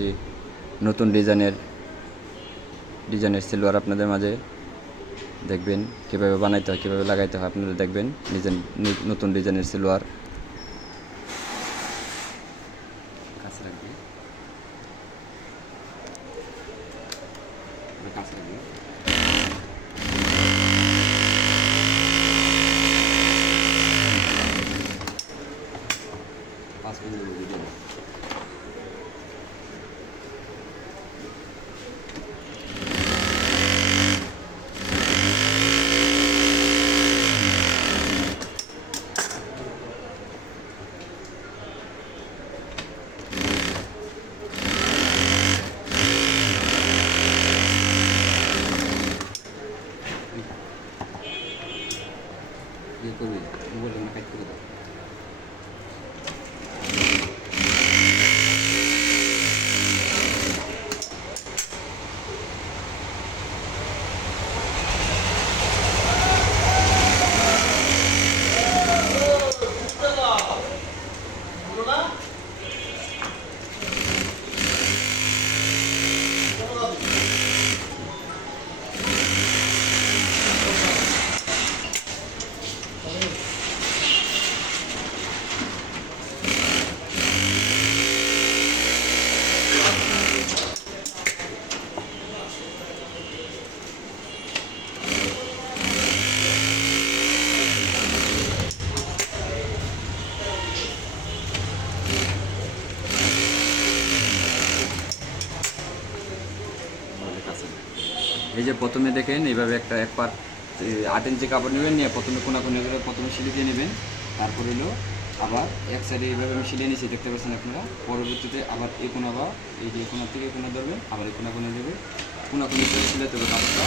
আসছি নতুন ডিজাইনের সিলোয়ার আপনাদের মাঝে দেখবেন কীভাবে বানাইতে হয়, কীভাবে লাগাইতে হয়। আপনারা দেখবেন নতুন ডিজাইনের সিলোয়ার। কাছে রাখবে, কাছে রাখবে। 5 মিনিট ভিডিও। ইয়ে করবি মোবাইল কাট করে দাও। এই যে প্রথমে দেখেন এইভাবে এক পাট 8 ইঞ্চি কাপড় নেবেন, নিয়ে প্রথমে কোনাকুনি করে প্রথমে সিলি দিয়ে নেবেন। তারপর হলো আবার এক সাইডে এইভাবে আমি সিলিয়ে নিয়েছি, দেখতে পাচ্ছেন আপনারা। পরবর্তীতে আবার এই কোনা বা এই যে কোনা থেকে কোনা ধরবেন, আবার এই কোনা দেবে, কোনাকুনি করে সিলাতে হবে কাপড়টা।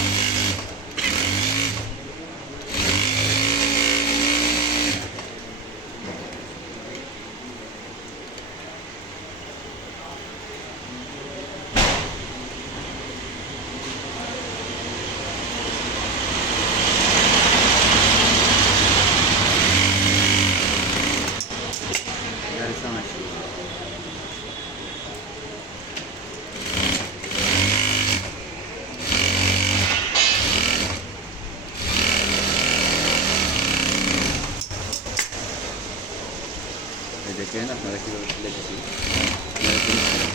দেখেন আপনারা কীভাবে সিলাইতেছি,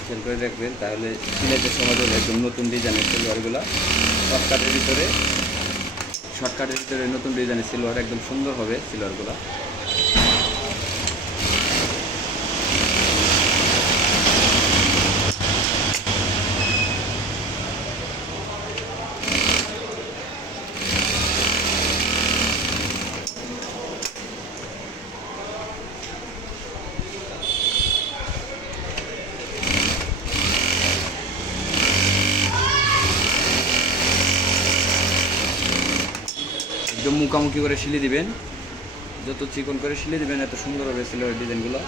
খেয়াল করে রাখবেন, তাহলে সিলাইতে সহজ হবে। একদম নতুন ডিজাইনের সিলোয়ারগুলো শর্টকাটের ভিতরে নতুন ডিজাইনের সিলোয়ার একদম সুন্দর হবে সিলোয়ারগুলো। একদম মুখামুখি করে সিলে দিবেন, যত চিকন করে সিলে দিবেন এত সুন্দর হবে সিলোয়ার ডিজাইনগুলো।